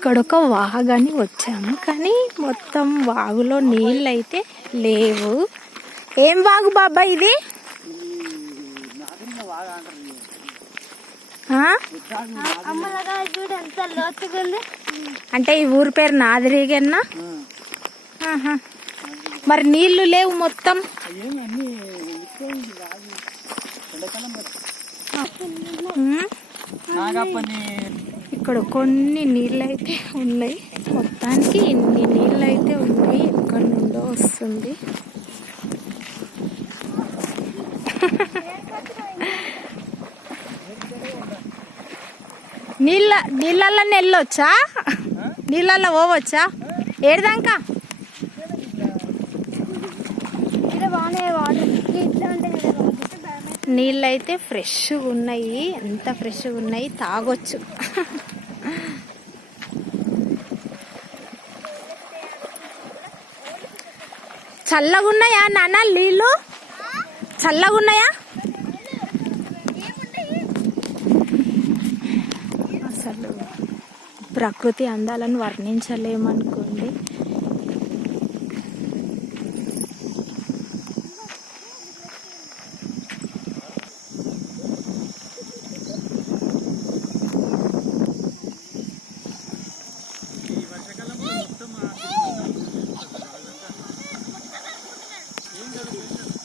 ఇక్కడ ఒక వాగని వచ్చాము. కానీ మొత్తం వాగులో నీళ్ళు అయితే లేవు. ఏం వాగు బాబా ఇది? అంటే ఈ ఊరి పేరు నాదిరిగన్నా. మరి నీళ్ళు లేవు మొత్తం. నాగప్పని ఇక్కడ కొన్ని నీళ్ళు అయితే ఉన్నాయి. మొత్తానికి ఇన్ని నీళ్ళు అయితే ఉన్నాయి. ఎక్కడి నుండో వస్తుంది. నీళ్ళ నీళ్ళల్లో వెళ్ళొచ్చా? నీళ్ళల్లో పోవచ్చా? ఏడదాకా బాగానే వాటర్ ఇట్లా ఉంటుంది నీళ్ళైతే ఫ్రెష్గా ఉన్నాయి ఎంత ఫ్రెష్గా ఉన్నాయి తాగొచ్చు. చల్లగా ఉన్నాయా నాన్న నీళ్ళు? చల్లగా ఉన్నాయా అసలు ప్రకృతి అందాలను వర్ణించలేమనుకో. Thank you.